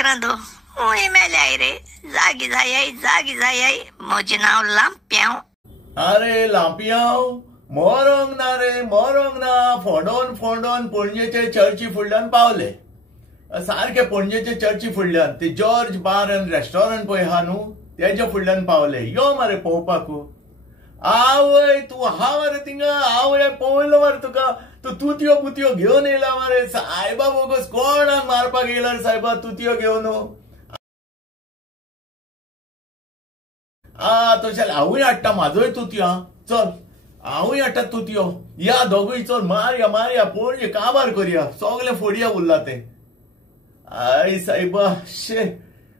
रांदो ओय मेल्याय रे जागी जाय म्हजें नांव लांप्याव. अरे लांपियाव मोरोंग ना रे मोरोंग ना. फोंडोन फोंडोन पणजेचे चर्ची फुडल्यान पावले. सारखे पणजेचे चर्ची फुडल्यान ते जॉर्ज बार अँड रेस्टॉरंट पळय आहा न्हू तेच्या फुडल्यान पावले. यो मरे पळोवपाकू. आवय तू आहा मरे थिंगा. आवय पळयलो मरे तुका. तू तुतयो बुतयो घेवन येयला मरे. सायबा बोगस कोणाक मारपाक येयला रे सायबा तुतयो घेवन. तशें हांवूय हाडटा म्हाजोय तुतयो. चल हांवूय हाडटा तुतयो. या दोगूय चल मारया पणजे काबार करया. सगळे फोडया उरला ते. आय सायबा शे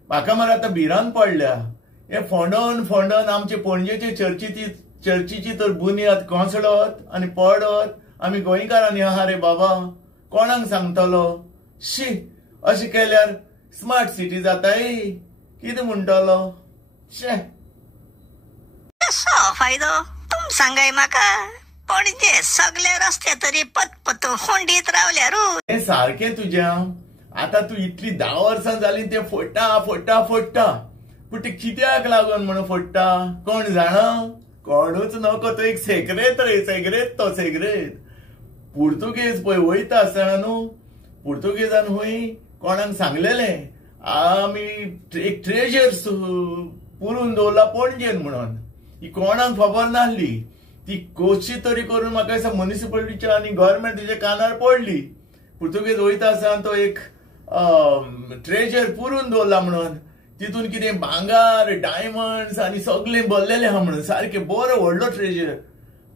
म्हाका मरे आतां भिरांत पडल्या. हे फोंडोन आमचे पणजेचे चर्चीची तर बुनियाद कोसळत आनी पडत. आमी गोंयकारांनी आहा रे बाबा. कोणाक सांगतलो. शी अशें केल्यार स्मार्ट सिटी जाताय कितें म्हणटलो. शे फायदो तुम सांगाय म्हाका. पणजे सगळे रस्ते तरी पतपत होंडीत रावल्यारू. हे सारखें तुज्या. आता तू इतली 10 वर्सां जाली ते फोडटा पूण ते कित्याक लागून म्हणून फोडटा कोण जाणा. कोणूच नको. तो एक सेक्रेट रे सेक्रेट. पुर्तुगेज पळय वयता आसतना न्हू पुर्तुगेजान हुंय कोणाक सांगलेले आमी एक ट्रेजर्स पुरून दवरला पणजेन म्हणून. ही कोणाक खबर नासली. ती कशी तरी करून म्हाका दिसता म्युनिसिपालिटीच्या आनी गव्हर्नमेंटाच्या कानार पडली. पुर्तुगेज वयता आसतना तो एक ट्रेजर पुरून दवरला म्हणून. तितून कितें भांगार डायमंड्स आनी सगळें भरलेलें आहा म्हणून. सारकें बरो व्हडलो ट्रेजर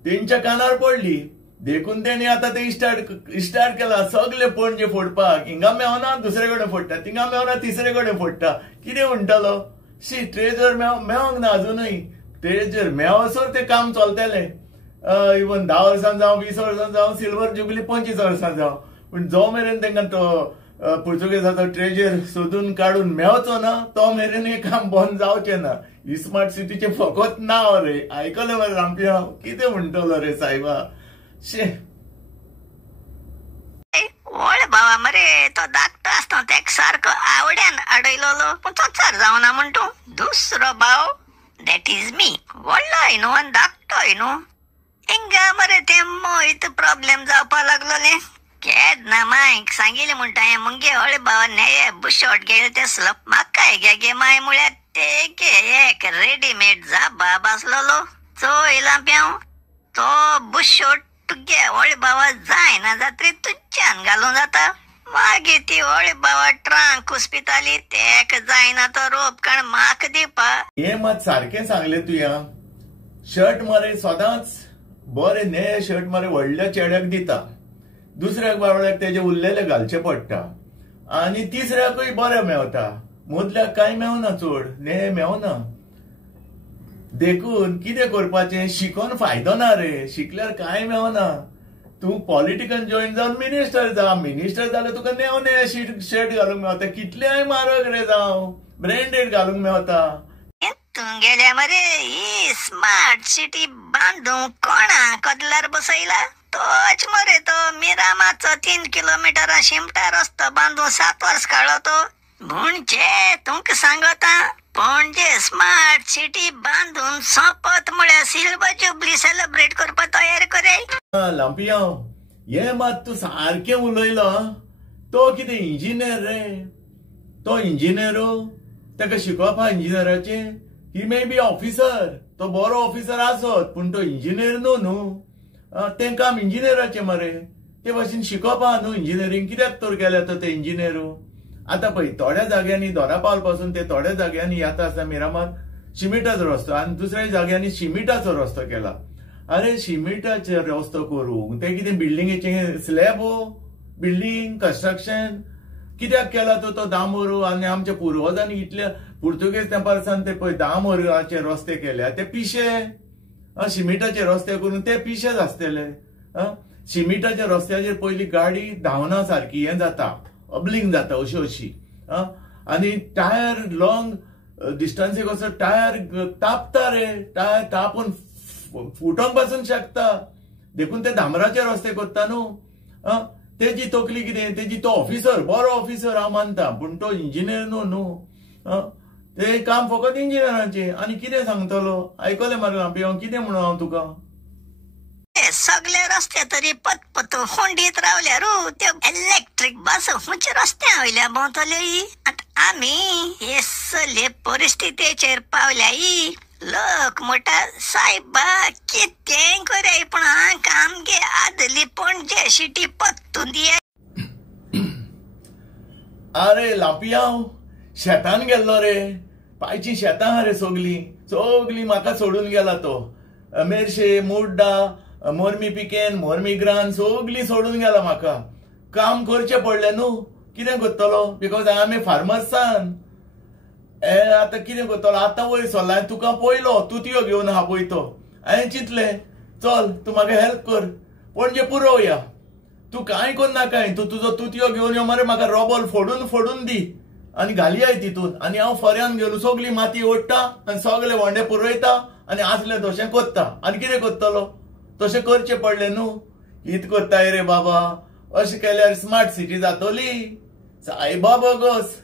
तेंच्या कानार पडली. देखून तेणी आतां ते स्टार्ट केला सगळे पणजे फोडपाक. हिंगा मेवना दुसरे कडेन फोडटा. थिंगा मेवना तिसरे कडेन फोडटा. कितें म्हणटलो. शी ट्रेजर मेवंक ना अजुनूय. ट्रेजर मेवसोर ते काम चलतले. इवन 10 वर्सां जावं 20 वर्सां जावं सिल्वर जुबली 25 वर्सां जावं. पूण जो मेरेन तांकां तो पुर्तुगेजाचो ट्रेजर सोदून काडून मेवचो ना तो मेरेन हे काम बंद जावचें ना. ही स्मार्ट सिटीचे फकत नांव रे. आयकलें मरे रामपिया. कितें म्हणटलो रे सायबा. शे वळ बाबा मरे तो धाकटो आसता तेका सारको आवड्यान अडयलोलो पूण तो चड जावना म्हण तूं. दुसरो भाव दॅट इज मी. व्हडलोय न्हू आनी धाकटोय न्हू. हिंगा मरे ते मोहित प्रॉब्लेम जावपा लागलोले. केद ना मायक सांगिल्लें म्हणटा हें मुंगे हळे बाबा हे बुशॉट गेले ते स्लप म्हाकाय गे माय म्हळ्यार ते गे एक रेडीमेड जाबा बसलोलो. चोय लांप्याव तो बुशॉट तुगे हळे बाबा जायना जात्री तुज्यान घालूं जाता. मागीर ती हळे बाबा ट्रांक कुस्पिताली तेका जायना तो रोप काण म्हाका दिवपा. हे मात सारकें सांगलें तुया. शर्ट मरे सदांच बरे नये शर्ट मरे व्हडल्या चेड्याक दिता. दुसऱ्याक बाबड्याक तेजे उरलेले घालचे पडटा. आनी तिसऱ्याकूय बरें मेवता. मदल्याक कांय मेवना चड नये मेवना. देखून कितें करपाचें. शिकोन फायदो ना रे. शिकल्यार कांय मेवना. तूं पॉलिटिकान जॉईन जावन मिनिस्टर जाल्यार तुका नये शर्ट घालूंक मेवता. कितलेय म्हारग रे जावं ब्रँडेड घालूंक मेवता. तुंगेल्या मरे ही स्मार्ट सिटी बांदूंक कोणा कदलार बसयला. तोच मरे तो मिरामाचो 3 किलोमीटर शिमटा रस्तो बांदून 7 वर्स काडलो तो. म्हणजे तुमकां सांगता पणजे स्मार्ट सिटी बांदून सोंपत म्हळ्यार सिल्वर जुबली सेलिब्रेट करपा तयार करे. लांपिया हे मात तूं सारकें उलयलो. तो कितें इंजिनियर रे. तो इंजिनियरू ताका शिकोवपा इंजिनियराचे. ही मे बी ऑफिसर. तो बरो ऑफिसर आसत पूण तो इंजिनियर न्हू. तें काम इंजिनियराचें मरे. ते भाशेन शिकोवपा न्हू इंजिनियरींग. कित्याक तर केल्या तो ते इंजिनियरू. आतां पळय थोड्या जाग्यांनी दोडापावल पासून ते थोड्या जाग्यांनी आतां आसा मिरामार शिमिटाचो रस्तो आनी दुसऱ्या जाग्यांनी शिमिटाचो रस्तो केला. अरे शिमिटाचे रस्तो करूंक ते कितें बिल्डिंगेचे स्लॅब बिल्डिंग कन्स्ट्रक्शन कित्याक केला तो दामोरू. आनी आमच्या पुर्वजांनी इतल्या पुर्तुगेज तेंपारसान ते पळय दामोराचे रस्ते केल्या ते पिशे. शिमिटाचे रस्ते करून ते पिशेच आसतले. शिमिटाच्या रस्त्याचेर पयलीं गाडी धांवना सारकी हें जाता अबलिंग जाता अशी. आनी टायर लॉंग डिस्टन्सीक वचत टायर तापता रे. टायर तापून फुटोंक पासून शकता. देखून ते धामराचे रस्ते करता न्हू. तेजी तकली कितें तेजी तो ऑफिसर बरो ऑफिसर हांव मानता पूण तो इंजिनियर न्हू ते काम फकत इंजिनियरांचे आनी कितें सांगतलो आयकलें मरे पियो कितें म्हणून हांव तुका हे सगळे रस्ते तरी पतपत होंडीत रावल्या रू ते इलेक्ट्रिक बस हुंच रस्त्या वयल्या भोंवतले आमी हे सगळे परिस्थितीचेर पावल्या लोक मोठा सायबा कितें करय पण हांकां आमगे आदली पणजे सिटी पत्तून दिया अरे लापियाव शेतान गेल्लो रे पायची शेतां रे सगली म्हाका सोडून गेला तो मेरशे मुड्डा मोरमी पिकेन मोरमी ग्रान सगली सोडून गेला म्हाका काम करचें पडलें न्हू कितें करतलो बिकॉज आमी फार्मर्सान आतां कितें करतलो आतां वयर सरला तुका पयलो तुतयो घेवन हा पयतो हांवें चिंतलें चल तूं म्हाका हेल्प कर पणजे पुरोवया तूं कांय करनाकाय तूं तुजो तुतयो घेवन यो मरे म्हाका रॉबल फोडून दी आनी घालया तितून आनी हांव फऱ्यान घेवन सगली माती ओडटा आनी सगळे वोंडे पुरयता आनी आसलें तशें कोत्ता आनी कितें करतलो तशें करचें पडलें न्हू हीत करताय रे बाबा अशें केल्यार स्मार्ट सिटी जातली सायबा बोगस